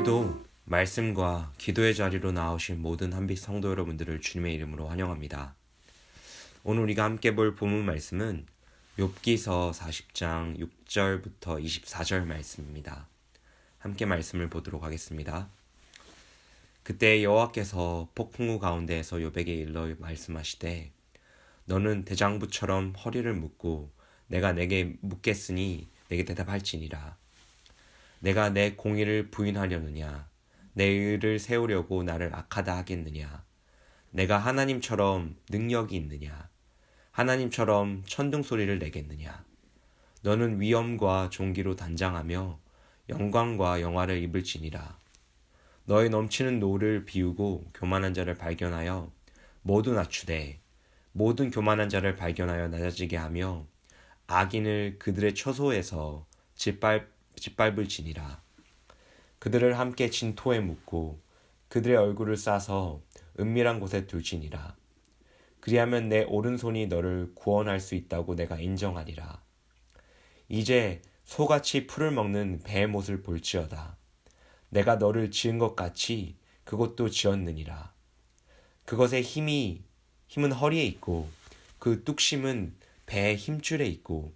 오늘도 말씀과 기도의 자리로 나오신 모든 한빛 성도 여러분들을 주님의 이름으로 환영합니다. 오늘 우리가 함께 볼 본문 말씀은 욥기서 40장 6절부터 24절 말씀입니다. 함께 말씀을 보도록 하겠습니다. 그때 여호와께서 폭풍우 가운데에서 욥에게 일러 말씀하시되 너는 대장부처럼 허리를 묶고 내가 내게 묻겠으니 내게 대답할지니라. 내가 내 공의를 부인하려느냐? 내 의를 세우려고 나를 악하다 하겠느냐? 내가 하나님처럼 능력이 있느냐? 하나님처럼 천둥소리를 내겠느냐? 너는 위엄과 존귀로 단장하며 영광과 영화를 입을지니라. 너의 넘치는 노를 비우고 교만한 자를 발견하여 모두 낮추되 모든 교만한 자를 발견하여 낮아지게 하며 악인을 그들의 처소에서 짓밟을지니라. 그들을 함께 진토에 묻고 그들의 얼굴을 싸서 은밀한 곳에 둘지니라. 그리하면 내 오른손이 너를 구원할 수 있다고 내가 인정하리라. 이제 소같이 풀을 먹는 배의 못을 볼지어다. 내가 너를 지은 것 같이 그것도 지었느니라. 그것의 힘은 허리에 있고 그 뚝심은 배의 힘줄에 있고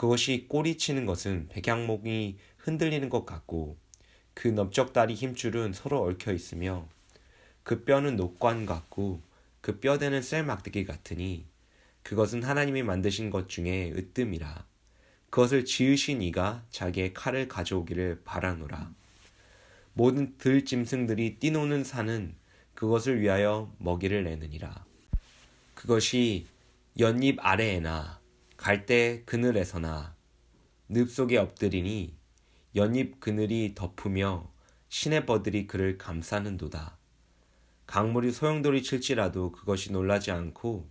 그것이 꼬리치는 것은 백향목이 흔들리는 것 같고 그 넓적다리 힘줄은 서로 얽혀 있으며 그 뼈는 녹관 같고 그 뼈대는 쇠막대기 같으니 그것은 하나님이 만드신 것 중에 으뜸이라. 그것을 지으신 이가 자기의 칼을 가져오기를 바라노라. 모든 들짐승들이 뛰노는 산은 그것을 위하여 먹이를 내느니라. 그것이 연잎 아래에나 갈대 그늘에서나 늪 속에 엎드리니 연잎 그늘이 덮으며 시내버들이 그를 감싸는도다. 강물이 소용돌이 칠지라도 그것이 놀라지 않고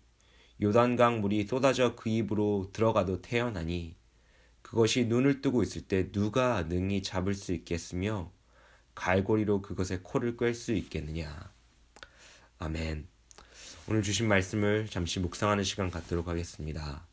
요단강 물이 쏟아져 그 입으로 들어가도 태어나니 그것이 눈을 뜨고 있을 때 누가 능히 잡을 수 있겠으며 갈고리로 그것의 코를 꿰 수 있겠느냐. 아멘. 오늘 주신 말씀을 잠시 묵상하는 시간 갖도록 하겠습니다.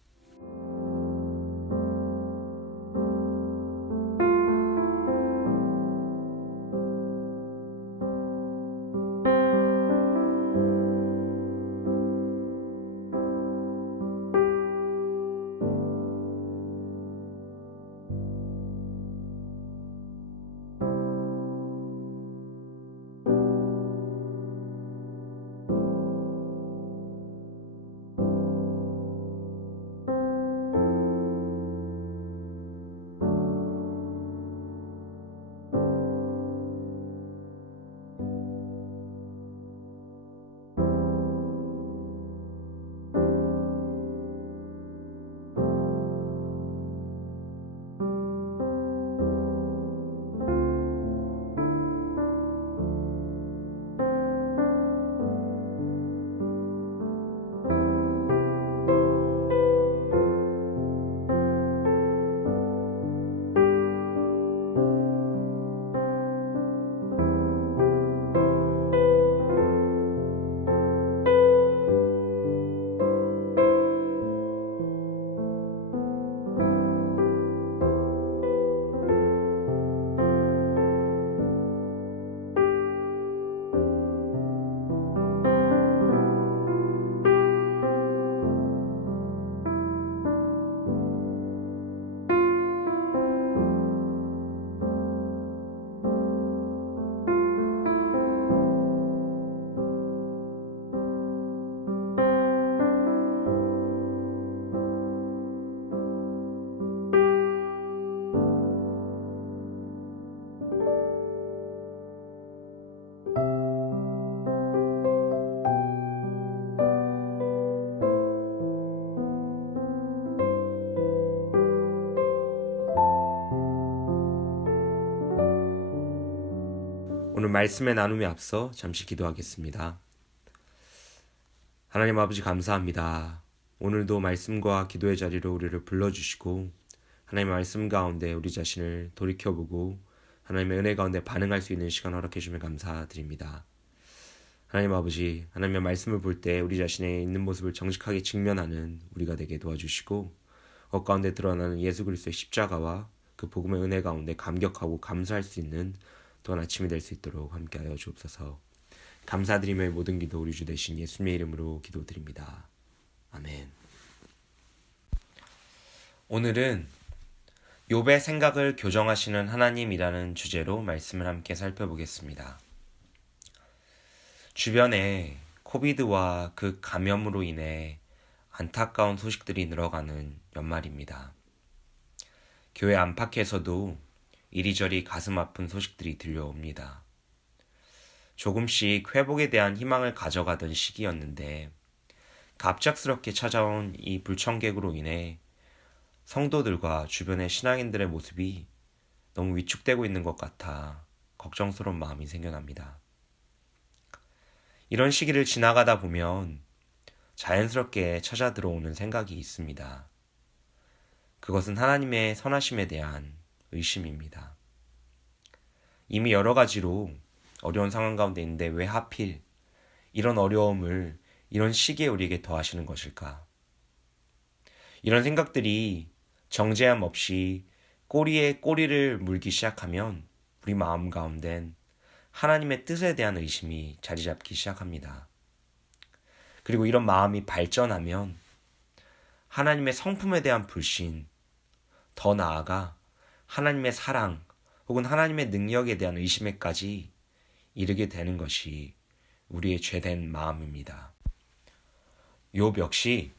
오늘 말씀의 나눔에 앞서 잠시 기도하겠습니다. 하나님 아버지 감사합니다. 오늘도 말씀과 기도의 자리로 우리를 불러주시고 하나님의 말씀 가운데 우리 자신을 돌이켜보고 하나님의 은혜 가운데 반응할 수 있는 시간 허락해 주시면 감사드립니다. 하나님 아버지, 하나님의 말씀을 볼 때 우리 자신의 있는 모습을 정직하게 직면하는 우리가 되게 도와주시고 가운데 드러나는 예수 그리스도의 십자가와 그 복음의 은혜 가운데 감격하고 감사할 수 있는 또한 아침이 될 수 있도록 함께하여 주옵소서. 감사드리며 모든 기도 우리 주 되신 예수님의 이름으로 기도드립니다. 아멘. 오늘은 욥의 생각을 교정하시는 하나님이라는 주제로 말씀을 함께 살펴보겠습니다. 주변에 코비드와 그 감염으로 인해 안타까운 소식들이 늘어가는 연말입니다. 교회 안팎에서도 이리저리 가슴 아픈 소식들이 들려옵니다. 조금씩 회복에 대한 희망을 가져가던 시기였는데 갑작스럽게 찾아온 이 불청객으로 인해 성도들과 주변의 신앙인들의 모습이 너무 위축되고 있는 것 같아 걱정스러운 마음이 생겨납니다. 이런 시기를 지나가다 보면 자연스럽게 찾아 들어오는 생각이 있습니다. 그것은 하나님의 선하심에 대한 의심입니다. 이미 여러 가지로 어려운 상황 가운데 있는데 왜 하필 이런 어려움을 이런 시기에 우리에게 더하시는 것일까? 이런 생각들이 정죄함 없이 꼬리에 꼬리를 물기 시작하면 우리 마음 가운데는 하나님의 뜻에 대한 의심이 자리 잡기 시작합니다. 그리고 이런 마음이 발전하면 하나님의 성품에 대한 불신, 더 나아가 하나님의 사랑 혹은 하나님의 능력에 대한 의심에까지 이르게 되는 것이 우리의 죄된 마음입니다. 욥 역시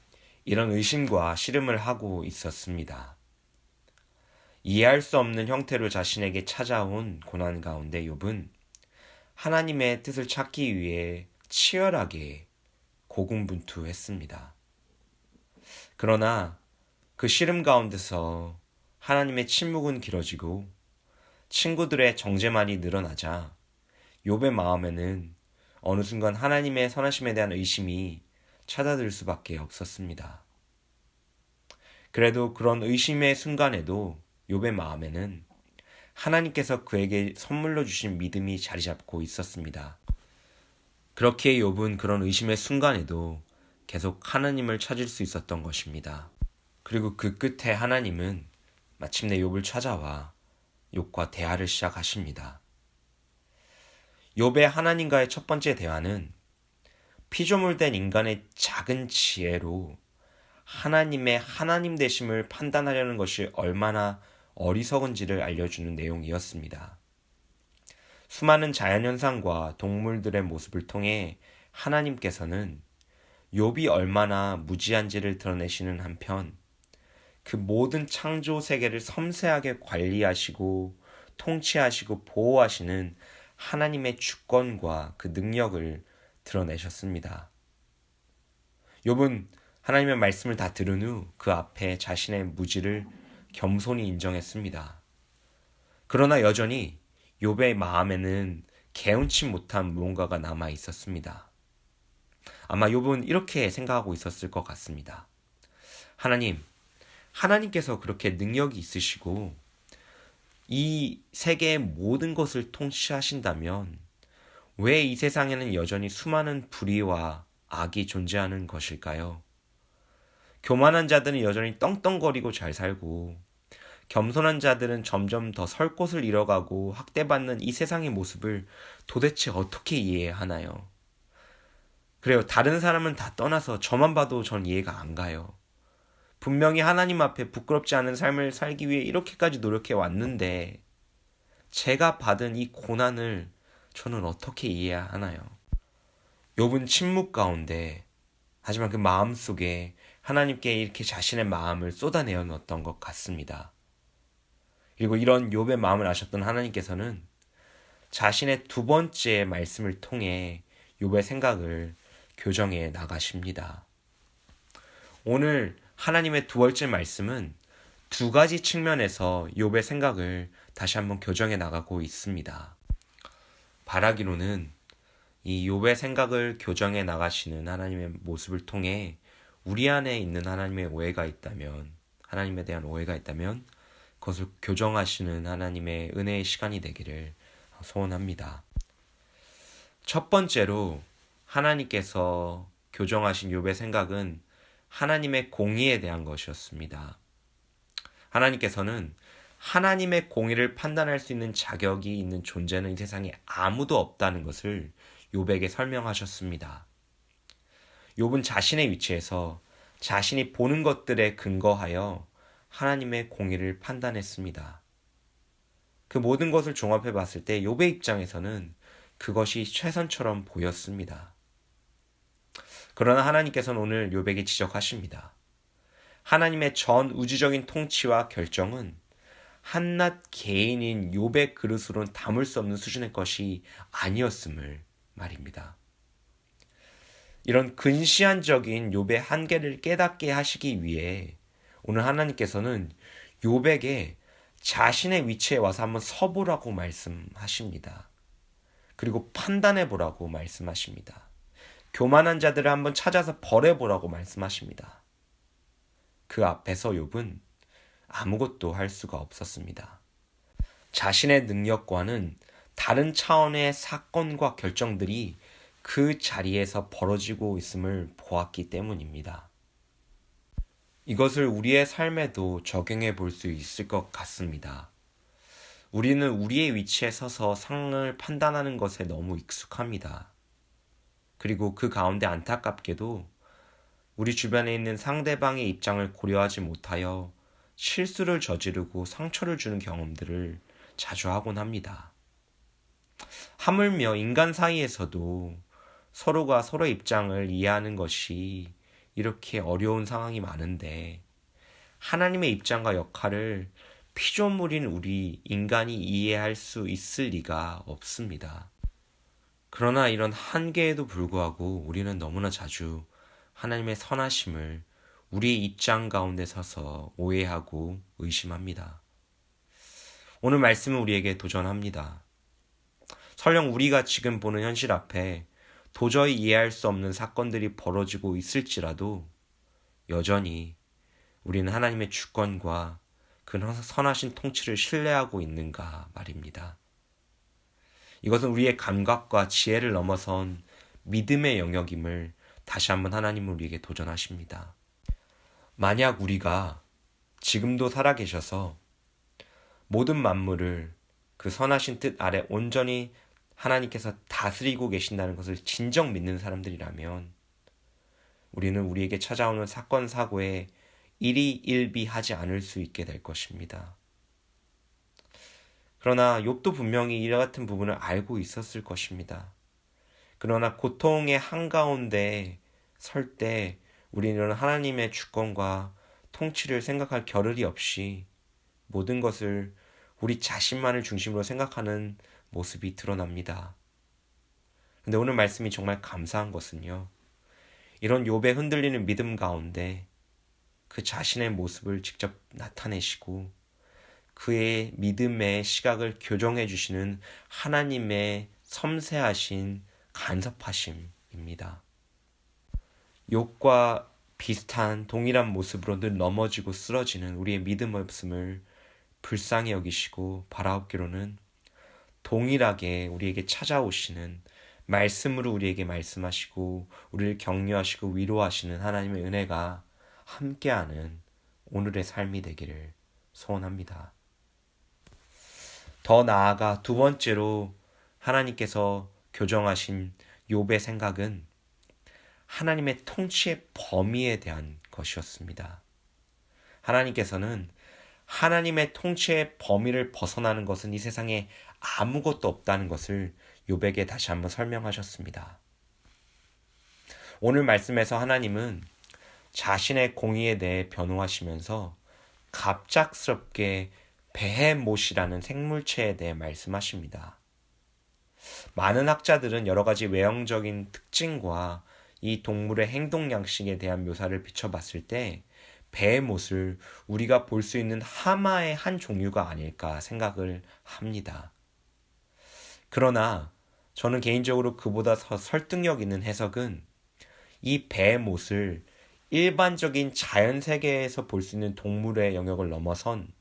이런 의심과 씨름을 하고 있었습니다. 이해할 수 없는 형태로 자신에게 찾아온 고난 가운데 욥은 하나님의 뜻을 찾기 위해 치열하게 고군분투했습니다. 그러나 그 씨름 가운데서 하나님의 침묵은 길어지고 친구들의 정죄만이 늘어나자 욥의 마음에는 어느 순간 하나님의 선하심에 대한 의심이 찾아들 수밖에 없었습니다. 그래도 그런 의심의 순간에도 욥의 마음에는 하나님께서 그에게 선물로 주신 믿음이 자리 잡고 있었습니다. 그렇게 욥은 그런 의심의 순간에도 계속 하나님을 찾을 수 있었던 것입니다. 그리고 그 끝에 하나님은 마침내 욥을 찾아와 욥과 대화를 시작하십니다. 욥의 하나님과의 첫 번째 대화는 피조물된 인간의 작은 지혜로 하나님의 하나님 되심을 판단하려는 것이 얼마나 어리석은지를 알려주는 내용이었습니다. 수많은 자연현상과 동물들의 모습을 통해 하나님께서는 욥이 얼마나 무지한지를 드러내시는 한편 그 모든 창조 세계를 섬세하게 관리하시고 통치하시고 보호하시는 하나님의 주권과 그 능력을 드러내셨습니다. 욥은 하나님의 말씀을 다 들은 후 그 앞에 자신의 무지를 겸손히 인정했습니다. 그러나 여전히 욥의 마음에는 개운치 못한 무언가가 남아 있었습니다. 아마 욥은 이렇게 생각하고 있었을 것 같습니다. 하나님께서 그렇게 능력이 있으시고 이 세계의 모든 것을 통치하신다면 왜 이 세상에는 여전히 수많은 불의와 악이 존재하는 것일까요? 교만한 자들은 여전히 떵떵거리고 잘 살고 겸손한 자들은 점점 더 설 곳을 잃어가고 학대받는 이 세상의 모습을 도대체 어떻게 이해해야 하나요? 그래요. 다른 사람은 다 떠나서 저만 봐도 전 이해가 안 가요. 분명히 하나님 앞에 부끄럽지 않은 삶을 살기 위해 이렇게까지 노력해 왔는데 제가 받은 이 고난을 저는 어떻게 이해해야 하나요? 욥은 침묵 가운데 하지만 그 마음 속에 하나님께 이렇게 자신의 마음을 쏟아내어 놓았던 것 같습니다. 그리고 이런 욥의 마음을 아셨던 하나님께서는 자신의 두 번째 말씀을 통해 욥의 생각을 교정해 나가십니다. 오늘 하나님의 두 번째 말씀은 두 가지 측면에서 욥의 생각을 다시 한번 교정해 나가고 있습니다. 바라기로는 이 욥의 생각을 교정해 나가시는 하나님의 모습을 통해 우리 안에 있는 하나님의 오해가 있다면, 하나님에 대한 오해가 있다면 그것을 교정하시는 하나님의 은혜의 시간이 되기를 소원합니다. 첫 번째로 하나님께서 교정하신 욥의 생각은 하나님의 공의에 대한 것이었습니다. 하나님께서는 하나님의 공의를 판단할 수 있는 자격이 있는 존재는 이 세상에 아무도 없다는 것을 욥에게 설명하셨습니다. 욥은 자신의 위치에서 자신이 보는 것들에 근거하여 하나님의 공의를 판단했습니다. 그 모든 것을 종합해 봤을 때 욥의 입장에서는 그것이 최선처럼 보였습니다. 그러나 하나님께서는 오늘 욥에게 지적하십니다. 하나님의 전 우주적인 통치와 결정은 한낱 개인인 욥의 그릇으로는 담을 수 없는 수준의 것이 아니었음을 말입니다. 이런 근시안적인 욥의 한계를 깨닫게 하시기 위해 오늘 하나님께서는 욥에게 자신의 위치에 와서 한번 서보라고 말씀하십니다. 그리고 판단해보라고 말씀하십니다. 교만한 자들을 한번 찾아서 벌해보라고 말씀하십니다. 그 앞에서 욥은 아무것도 할 수가 없었습니다. 자신의 능력과는 다른 차원의 사건과 결정들이 그 자리에서 벌어지고 있음을 보았기 때문입니다. 이것을 우리의 삶에도 적용해 볼 수 있을 것 같습니다. 우리는 우리의 위치에 서서 상황을 판단하는 것에 너무 익숙합니다. 그리고 그 가운데 안타깝게도 우리 주변에 있는 상대방의 입장을 고려하지 못하여 실수를 저지르고 상처를 주는 경험들을 자주 하곤 합니다. 하물며 인간 사이에서도 서로가 서로의 입장을 이해하는 것이 이렇게 어려운 상황이 많은데 하나님의 입장과 역할을 피조물인 우리 인간이 이해할 수 있을 리가 없습니다. 그러나 이런 한계에도 불구하고 우리는 너무나 자주 하나님의 선하심을 우리의 입장 가운데 서서 오해하고 의심합니다. 오늘 말씀은 우리에게 도전합니다. 설령 우리가 지금 보는 현실 앞에 도저히 이해할 수 없는 사건들이 벌어지고 있을지라도 여전히 우리는 하나님의 주권과 그 선하신 통치를 신뢰하고 있는가 말입니다. 이것은 우리의 감각과 지혜를 넘어선 믿음의 영역임을 다시 한번 하나님은 우리에게 도전하십니다. 만약 우리가 지금도 살아계셔서 모든 만물을 그 선하신 뜻 아래 온전히 하나님께서 다스리고 계신다는 것을 진정 믿는 사람들이라면 우리는 우리에게 찾아오는 사건 사고에 일희일비하지 않을 수 있게 될 것입니다. 그러나 욥도 분명히 이와 같은 부분을 알고 있었을 것입니다. 그러나 고통의 한가운데 설 때 우리는 하나님의 주권과 통치를 생각할 겨를이 없이 모든 것을 우리 자신만을 중심으로 생각하는 모습이 드러납니다. 근데 오늘 말씀이 정말 감사한 것은요. 이런 욥의 흔들리는 믿음 가운데 그 자신의 모습을 직접 나타내시고 그의 믿음의 시각을 교정해 주시는 하나님의 섬세하신 간섭하심입니다. 욥과 비슷한 동일한 모습으로 늘 넘어지고 쓰러지는 우리의 믿음 없음을 불쌍히 여기시고 바라옵기로는 동일하게 우리에게 찾아오시는 말씀으로 우리에게 말씀하시고 우리를 격려하시고 위로하시는 하나님의 은혜가 함께하는 오늘의 삶이 되기를 소원합니다. 더 나아가 두 번째로 하나님께서 교정하신 욥의 생각은 하나님의 통치의 범위에 대한 것이었습니다. 하나님께서는 하나님의 통치의 범위를 벗어나는 것은 이 세상에 아무것도 없다는 것을 욥에게 다시 한번 설명하셨습니다. 오늘 말씀에서 하나님은 자신의 공의에 대해 변호하시면서 갑작스럽게 베헤못이라는 생물체에 대해 말씀하십니다. 많은 학자들은 여러 가지 외형적인 특징과 이 동물의 행동 양식에 대한 묘사를 비춰봤을 때 베헤못을 우리가 볼 수 있는 하마의 한 종류가 아닐까 생각을 합니다. 그러나 저는 개인적으로 그보다 더 설득력 있는 해석은 이 베헤못을 일반적인 자연 세계에서 볼 수 있는 동물의 영역을 넘어선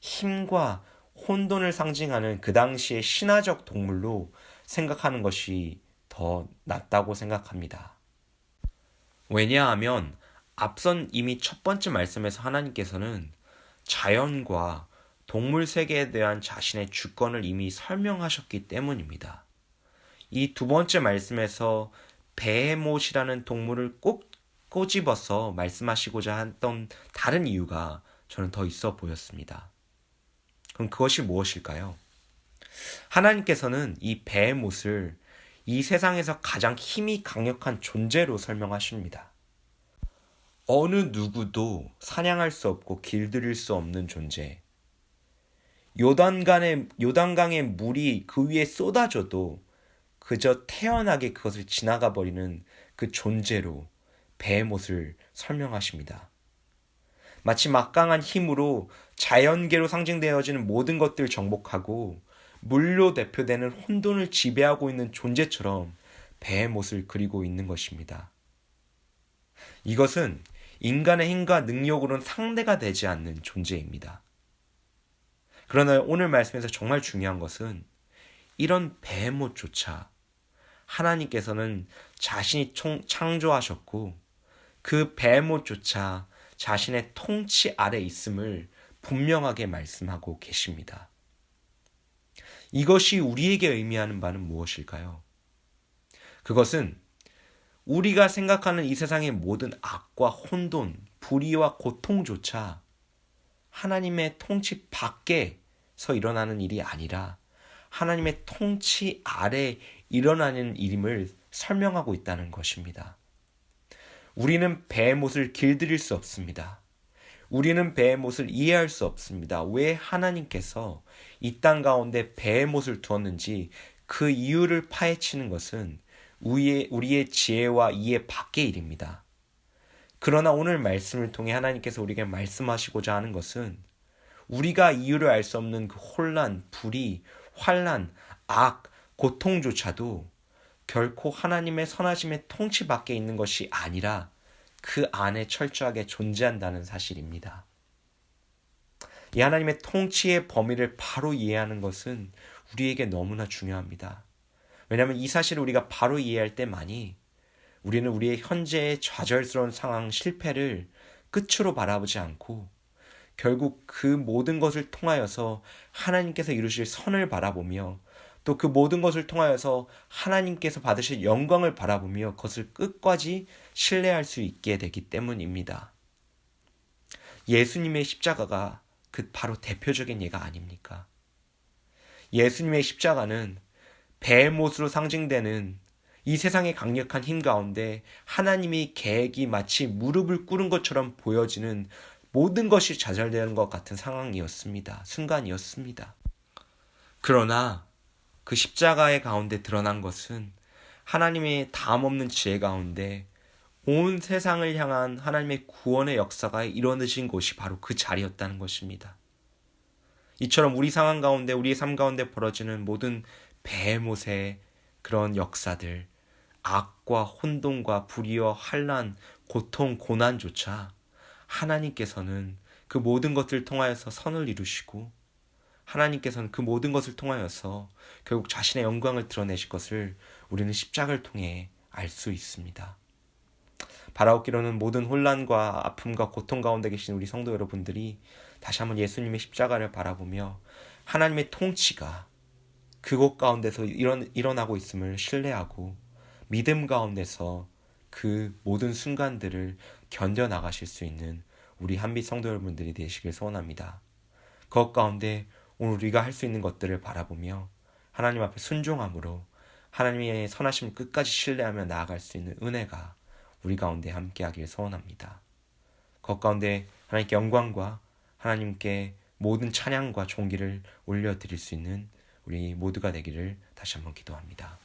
힘과 혼돈을 상징하는 그 당시의 신화적 동물로 생각하는 것이 더 낫다고 생각합니다. 왜냐하면 앞선 이미 첫 번째 말씀에서 하나님께서는 자연과 동물 세계에 대한 자신의 주권을 이미 설명하셨기 때문입니다. 이 두 번째 말씀에서 베헤못이라는 동물을 꼭 꼬집어서 말씀하시고자 했던 다른 이유가 저는 더 있어 보였습니다. 그럼 그것이 무엇일까요? 하나님께서는 이 베헤못을 이 세상에서 가장 힘이 강력한 존재로 설명하십니다. 어느 누구도 사냥할 수 없고 길들일 수 없는 존재. 요단강의 물이 그 위에 쏟아져도 그저 태연하게 그것을 지나가 버리는 그 존재로 베헤못을 설명하십니다. 마치 막강한 힘으로 자연계로 상징되어지는 모든 것들을 정복하고 물로 대표되는 혼돈을 지배하고 있는 존재처럼 베헤못을 그리고 있는 것입니다. 이것은 인간의 힘과 능력으로는 상대가 되지 않는 존재입니다. 그러나 오늘 말씀에서 정말 중요한 것은 이런 베헤못조차 하나님께서는 자신이 창조하셨고 그 베헤못조차 자신의 통치 아래 있음을 분명하게 말씀하고 계십니다. 이것이 우리에게 의미하는 바는 무엇일까요? 그것은 우리가 생각하는 이 세상의 모든 악과 혼돈, 불의와 고통조차 하나님의 통치 밖에서 일어나는 일이 아니라 하나님의 통치 아래 일어나는 일임을 설명하고 있다는 것입니다. 우리는 베헤못을 길들일 수 없습니다. 우리는 베헤못을 이해할 수 없습니다. 왜 하나님께서 이 땅 가운데 베헤못을 두었는지 그 이유를 파헤치는 것은 우리의 지혜와 이해 밖의 일입니다. 그러나 오늘 말씀을 통해 하나님께서 우리에게 말씀하시고자 하는 것은 우리가 이유를 알 수 없는 그 혼란, 불의, 환난, 악, 고통조차도 결코 하나님의 선하심의 통치 밖에 있는 것이 아니라 그 안에 철저하게 존재한다는 사실입니다. 이 하나님의 통치의 범위를 바로 이해하는 것은 우리에게 너무나 중요합니다. 왜냐하면 이 사실을 우리가 바로 이해할 때만이 우리는 우리의 현재의 좌절스러운 상황, 실패를 끝으로 바라보지 않고 결국 그 모든 것을 통하여서 하나님께서 이루실 선을 바라보며 또 그 모든 것을 통하여서 하나님께서 받으실 영광을 바라보며 그것을 끝까지 신뢰할 수 있게 되기 때문입니다. 예수님의 십자가가 그 바로 대표적인 예가 아닙니까? 예수님의 십자가는 베헤못으로 상징되는 이 세상의 강력한 힘 가운데 하나님의 계획이 마치 무릎을 꿇은 것처럼 보여지는 모든 것이 좌절되는 것 같은 상황이었습니다. 순간이었습니다. 그러나 그 십자가의 가운데 드러난 것은 하나님의 다함없는 지혜 가운데 온 세상을 향한 하나님의 구원의 역사가 이루어진 곳이 바로 그 자리였다는 것입니다. 이처럼 우리 상황 가운데, 우리의 삶 가운데 벌어지는 모든 베헤못의 그런 역사들, 악과 혼돈과 불의와 환난, 고통, 고난조차 하나님께서는 그 모든 것을 통하여서 선을 이루시고 하나님께서는 그 모든 것을 통하여서 결국 자신의 영광을 드러내실 것을 우리는 십자가를 통해 알 수 있습니다. 바라옵기로는 모든 혼란과 아픔과 고통 가운데 계신 우리 성도 여러분들이 다시 한번 예수님의 십자가를 바라보며 하나님의 통치가 그곳 가운데서 일어나고 있음을 신뢰하고 믿음 가운데서 그 모든 순간들을 견뎌나가실 수 있는 우리 한빛 성도 여러분들이 되시길 소원합니다. 그것 가운데 오늘 우리가 할 수 있는 것들을 바라보며 하나님 앞에 순종함으로 하나님의 선하심을 끝까지 신뢰하며 나아갈 수 있는 은혜가 우리 가운데 함께하길 소원합니다. 그것 가운데 하나님께 영광과 하나님께 모든 찬양과 존귀를 올려드릴 수 있는 우리 모두가 되기를 다시 한번 기도합니다.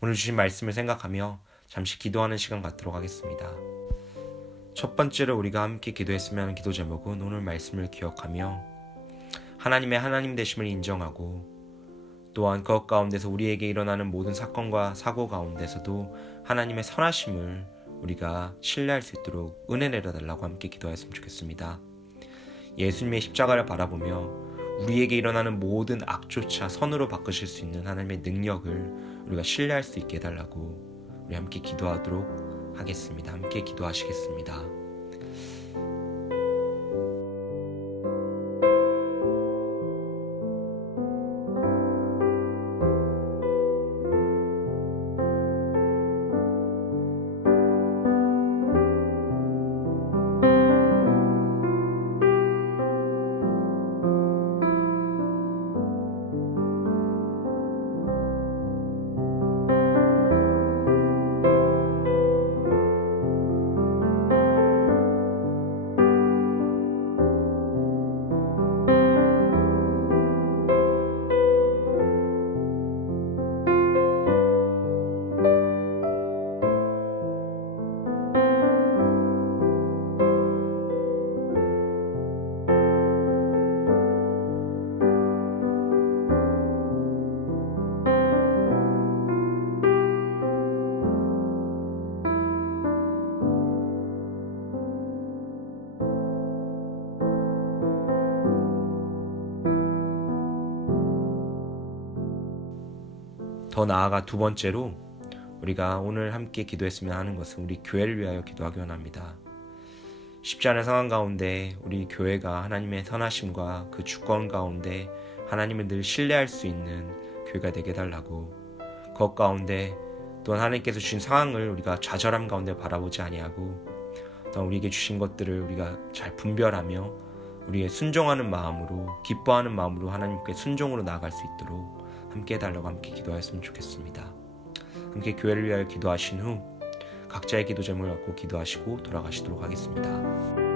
오늘 주신 말씀을 생각하며 잠시 기도하는 시간 갖도록 하겠습니다. 첫 번째로 우리가 함께 기도했으면 하는 기도 제목은 오늘 말씀을 기억하며 하나님의 하나님 되심을 인정하고 또한 그것 가운데서 우리에게 일어나는 모든 사건과 사고 가운데서도 하나님의 선하심을 우리가 신뢰할 수 있도록 은혜 내려달라고 함께 기도했으면 좋겠습니다. 예수님의 십자가를 바라보며 우리에게 일어나는 모든 악조차 선으로 바꾸실 수 있는 하나님의 능력을 우리가 신뢰할 수 있게 해달라고 우리 함께 기도하도록 하겠습니다. 함께 기도하시겠습니다. 더 나아가 두 번째로 우리가 오늘 함께 기도했으면 하는 것은 우리 교회를 위하여 기도하기 원합니다. 쉽지 않은 상황 가운데 우리 교회가 하나님의 선하심과 그 주권 가운데 하나님을 늘 신뢰할 수 있는 교회가 되게 해달라고, 그 가운데 또한 하나님께서 주신 상황을 우리가 좌절함 가운데 바라보지 아니하고 또한 우리에게 주신 것들을 우리가 잘 분별하며 우리의 순종하는 마음으로, 기뻐하는 마음으로 하나님께 순종으로 나아갈 수 있도록 함께 해달라고 함께 기도하였으면 좋겠습니다. 함께 교회를 위하여 기도하신 후 각자의 기도 제목을 갖고 기도하시고 돌아가시도록 하겠습니다.